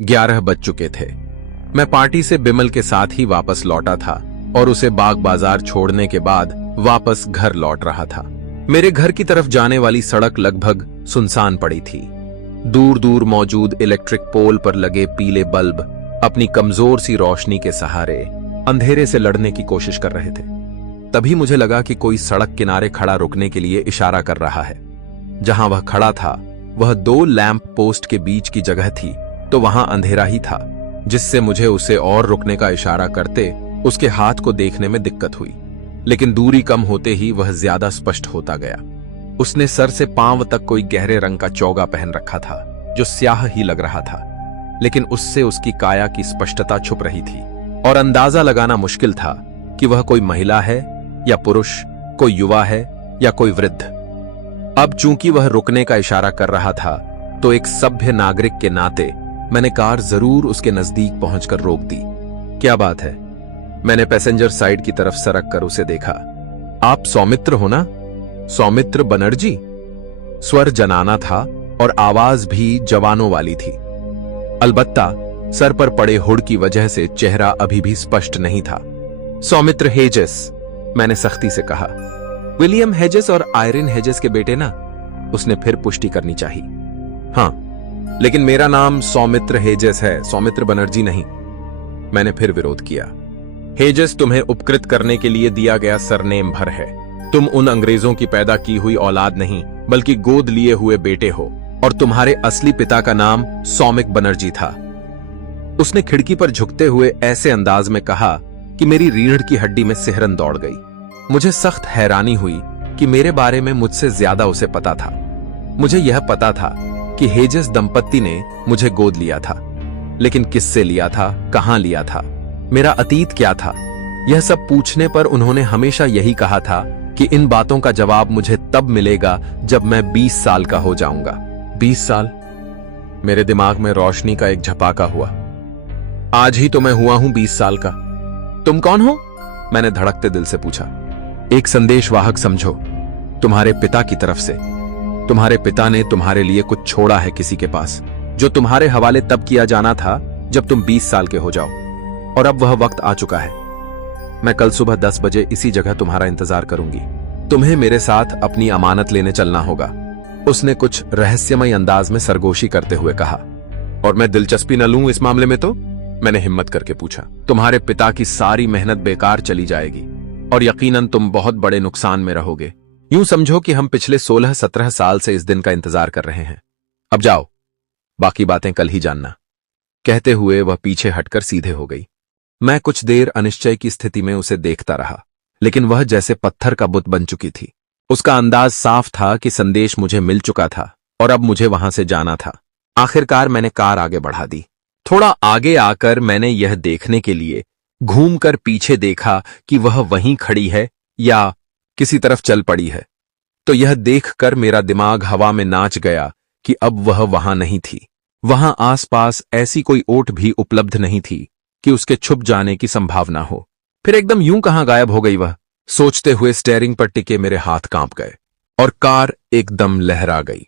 11 बज चुके थे। मैं पार्टी से बिमल के साथ ही वापस लौटा था और उसे बाग बाजार छोड़ने के बाद वापस घर लौट रहा था। मेरे घर की तरफ जाने वाली सड़क लगभग सुनसान पड़ी थी। दूर दूर मौजूद इलेक्ट्रिक पोल पर लगे पीले बल्ब अपनी कमजोर सी रोशनी के सहारे अंधेरे से लड़ने की कोशिश कर रहे थे। तभी मुझे लगा कि कोई सड़क किनारे खड़ा रुकने के लिए इशारा कर रहा है। जहां वह खड़ा था वह 2 लैंप पोस्ट के बीच की जगह थी, तो वहां अंधेरा ही था, जिससे मुझे उसे और रुकने का इशारा करते उसके हाथ को देखने में दिक्कत हुई। लेकिन दूरी कम होते ही वह ज्यादा स्पष्ट होता गया। उसने सर से पांव तक कोई गहरे रंग का चौगा पहन रखा था जो स्याह ही लग रहा था, लेकिन उससे उसकी काया की स्पष्टता छुप रही थी और अंदाजा लगाना मुश्किल था कि वह कोई महिला है या पुरुष, कोई युवा है या कोई वृद्ध। अब चूंकि वह रुकने का इशारा कर रहा था, तो एक सभ्य नागरिक के नाते मैंने कार जरूर उसके नजदीक पहुंचकर रोक दी। क्या बात है? मैंने पैसेंजर साइड की तरफ सरक कर उसे देखा। आप सौमित्र हो ना? सौमित्र बनर्जी? स्वर जनाना था और आवाज भी जवानों वाली थी। अलबत्ता सर पर पड़े हुड की वजह से चेहरा अभी भी स्पष्ट नहीं था। सौमित्र हेजेस, मैंने सख्ती से कहा। विलियम हेजेस और आयरिन हेजेस के बेटे ना? उसने फिर पुष्टि करनी चाहिए। हां, लेकिन मेरा नाम सौमित्र हेजेस है, सौमित्र बनर्जी नहीं। मैंने फिर विरोध किया। हेजेस तुम्हें उपकृत करने के लिए दिया गया सरनेम भर है। तुम उन अंग्रेजों की पैदा की हुई औलाद नहीं, बल्कि गोद लिए हुए बेटे हो, और तुम्हारे असली पिता का नाम सौमिक बनर्जी था। उसने खिड़की पर झुकते हुए ऐसे अंदाज में कहा कि मेरी रीढ़ की हड्डी में सिहरन दौड़ गई। मुझे सख्त हैरानी हुई कि मेरे बारे में मुझसे ज्यादा उसे पता था। मुझे यह पता था कि हेजेस दंपत्ति ने मुझे गोद लिया था, लेकिन किससे लिया था, कहां लिया था, मेरा अतीत क्या था, यह सब पूछने पर उन्होंने हमेशा यही कहा था कि इन बातों का जवाब मुझे तब मिलेगा जब मैं 20 साल का हो जाऊंगा। 20 साल? मेरे दिमाग में रोशनी का एक झपाका हुआ। आज ही तो मैं हुआ हूं 20 साल का। तुम कौन हो? मैंने धड़कते दिल से पूछा। एक संदेशवाहक समझो, तुम्हारे पिता की तरफ से। तुम्हारे पिता ने तुम्हारे लिए कुछ छोड़ा है किसी के पास, जो तुम्हारे हवाले तब किया जाना था जब तुम 20 साल के हो जाओ, और अब वह वक्त आ चुका है। मैं कल सुबह 10 बजे इसी जगह तुम्हारा इंतजार करूंगी। तुम्हें मेरे साथ अपनी अमानत लेने चलना होगा। उसने कुछ रहस्यमय अंदाज में सरगोशी करते हुए कहा। और मैं दिलचस्पी न लूं इस मामले में तो? मैंने हिम्मत करके पूछा। तुम्हारे पिता की सारी मेहनत बेकार चली जाएगी और यकीनन तुम बहुत बड़े नुकसान में रहोगे। यूं समझो कि हम पिछले 16-17 साल से इस दिन का इंतजार कर रहे हैं। अब जाओ, बाकी बातें कल ही जानना। कहते हुए वह पीछे हटकर सीधे हो गई। मैं कुछ देर अनिश्चय की स्थिति में उसे देखता रहा, लेकिन वह जैसे पत्थर का बुत बन चुकी थी। उसका अंदाज साफ था कि संदेश मुझे मिल चुका था और अब मुझे वहां से जाना था। आखिरकार मैंने कार आगे बढ़ा दी। थोड़ा आगे आकर मैंने यह देखने के लिए घूमकर पीछे देखा कि वह वहीं खड़ी है या किसी तरफ चल पड़ी है, तो यह देखकर मेरा दिमाग हवा में नाच गया कि अब वह वहां नहीं थी। वहां आसपास ऐसी कोई ओट भी उपलब्ध नहीं थी कि उसके छुप जाने की संभावना हो। फिर एकदम यूं कहां गायब हो गई वह? सोचते हुए स्टीयरिंग पर टिके मेरे हाथ कांप गए और कार एकदम लहरा गई।